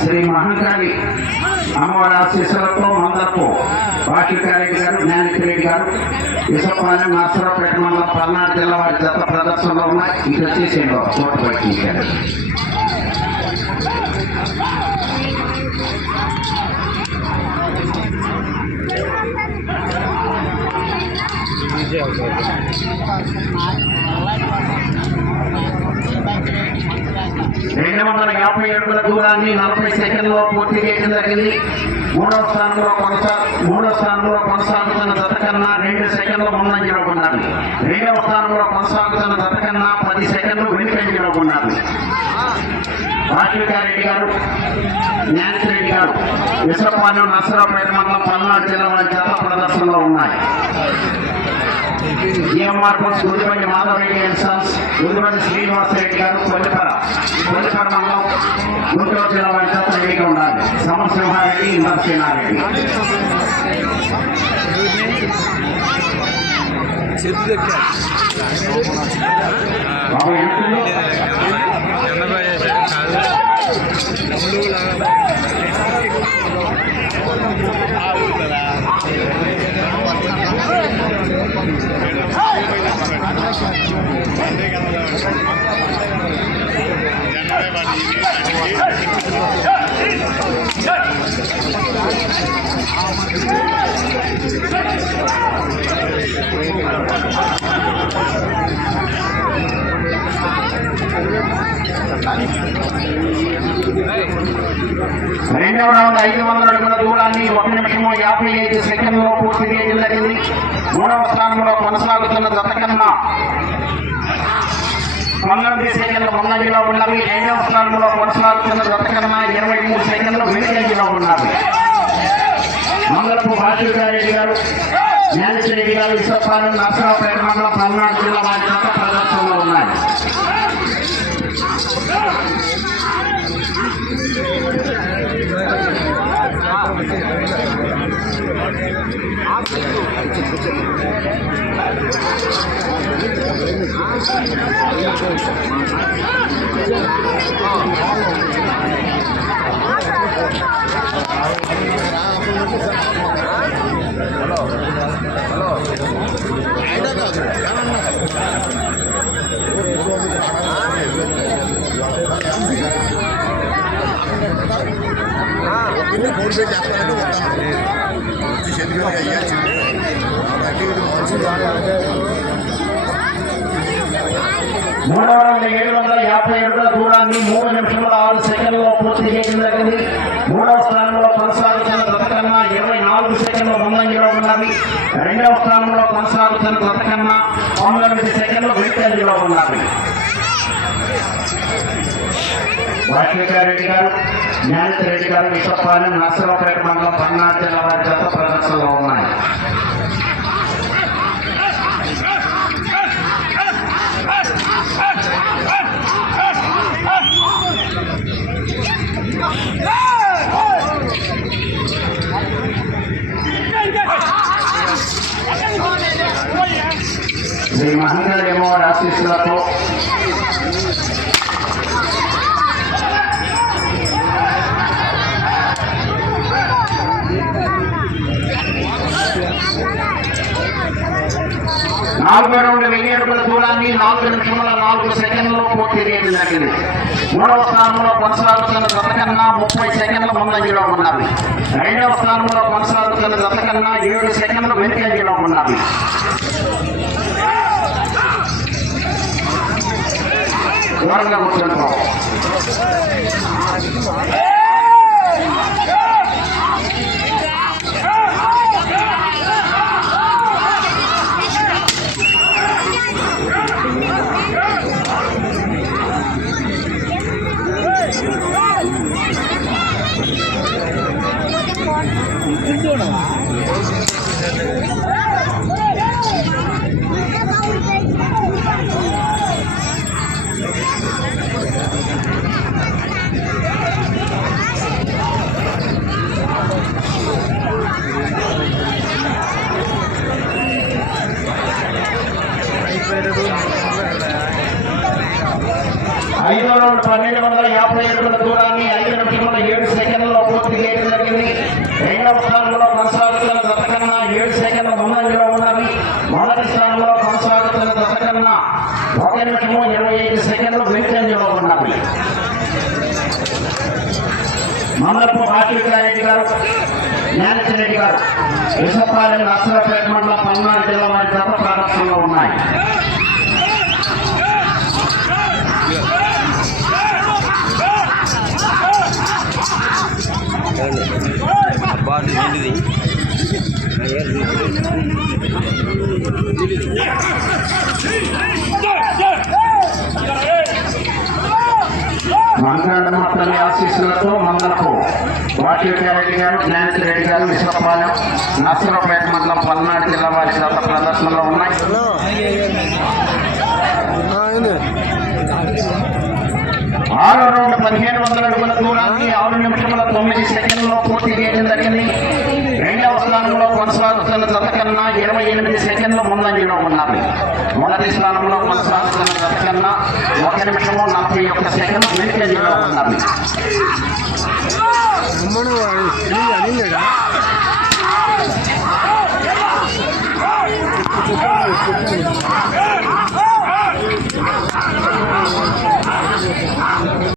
శ్రీ మహాకాళి అమ్మవారి ఆశీస్సులతో మందరపు వాకికారెడ్డి గారు జ్ఞానికిరెడ్డి గారు ఇసపాలెం నర్సరావుపేట మండలం పల్నాడు జిల్లా వారి జత ప్రదర్శనలో ఉన్నాయి. ఇది వచ్చేసి చోట పట్టించారు రెండు వందల యాభై అడుగుల దూరాన్ని నలభై సెకండ్లో పూర్తి చేయడం జరిగింది. మూడవ స్థానంలో కొనసా మూడవ స్థానంలో కొనసాగుతున్న జత కన్నా రెండు సెకండ్ల ముందంజలో ఉన్నారు రెండవ స్థానంలో కొనసాగుతున్న జత కన్నా పది సెకండ్లు వెనుకంజలో ఉన్నారు రాజీవికారెడ్డి గారు జ్ఞానరెడ్డి గారు విశ్వపాలెం నర్సరావుపేట మండలం పల్నాడు జిల్లా వారి జత ప్రదర్శనలో ఉన్నాయి. EMR bus Gudipalli Madhavareddy and sons Gudipalli Srinivasareddy Kollipara మండలం గుంటూరు జిల్లా వారి జత రెడీగా ఉండాలి సమరసింహారెడ్డి నరసింహారెడ్డి బాబు రెండవ రౌండ్ ఐదు వందల అడుగుల దూరాన్ని ఒక నిమిషము యాభై ఐదు సెకండ్లో పూర్తి చేయడం జరిగింది. మూడవ స్థానంలో కొనసాగుతున్న జత పన్నెండు సెకండ్లు ముందంజలో ఉన్నవి రెండవ స్థానంలో కొనసాగుతున్న జత ఇరవై మూడు సెకండ్లు వెనుకంజలో ఉన్నవి మంగళపు భాషిరెడ్డి గారు జ్ఞానేశ్వరెడ్డి గారు ఇసపాలెం నర్సరావుపేట మండలం పల్నాడు జిల్లా వారి ఫోన్ పే మూడు వందల ఏడు వందల యాభై అడుగుల దూరాన్ని మూడు నిమిషముల ఆరు సెకండ్లో పూర్తి చేయడం జరిగింది మూడవ స్థానంలో కొనసాగుతున్న జత ఇరవై నాలుగు సెకండ్లు ముందంజలో ఉన్నవి రెండవ స్థానంలో కొనసాగుతున్న జత పంతొమ్మిది సెకండ్లు వెనుకంజలో ఉన్నవి వాల్మీకారెడ్డి గారు జ్ఞానేశ్వరెడ్డి గారు విశ్వపాలెం నర్సరావుపేట మండలం పల్నాడు జిల్లా వారి జత ప్రదర్శనలో ఉన్నాయి శ్రీ మహేంద్రదేమో ఆశీస్సులతో నాలుగో రెండు వెయ్యి అడుగుల దూరాన్ని నాలుగు నిమిషముల నాలుగు సెకండ్లలో పూర్తి చేయడం జరిగింది. మూడవ స్థానంలో కొనసాగుతున్న గత కన్నా ముప్పై సెకండ్ల ముందంజలో ఉన్నది రెండవ స్థానంలో కొనసాగుతున్న గత కన్నా ఏడు సెకండ్లు వెనుకంజలో ఉన్నది భారంగా కూర్చుంటున్నాం Thank you. మీటర్ల దూరాన్ని ఐదు నిమిషముల ఏడు సెకండ్లలో పూర్తి చేయడం జరిగింది. రెండవ స్థానంలో కొనసాగుతున్న గతకన్నా ఏడు సెకండ్ల ముందంజలో ఉన్నవి మొదటి స్థానంలో కొనసాగుతున్న గతకన్నా ఒక నిమిషము ఇరవై ఐదు సెకండ్లు వెనుకంజలో ఉన్నవి మల్లపు పాటికారెడ్డి గారు జ్ఞానరెడ్డి గారు విశ్వపాలెం నర్సరాపేట మండలం పల్నాడు జిల్లా వారి ప్రారంభంలో ఉన్నాయి. మంగళ మాత్రమే ఆశీస్సులతో మందలకు వాటిరెడ్డి గారు జ్ఞానరెడ్డి గారు విశ్వపాలెం నర్సరాపేట మండలం పల్నాడు జిల్లా వారి గత ప్రదర్శనలో ఉన్నాయి. ఆరో రౌండ్ పదిహేను వందల అడుగుల దూరాన్ని ఆరు నిమిషముల తొమ్మిది సెకండ్లలో పూర్తి చేయడం జరిగింది. ప్రదర్శన జత కన్నా ఇరవై ఎనిమిది సెకండ్లు ముందంజలో ఉన్నారు మొదటి స్థానంలో కొనసాగుతున్న జత కన్నా ఒక నిమిషము నలభై ఒక్క సెకండ్లు వెనుకంజలో ఉన్నారు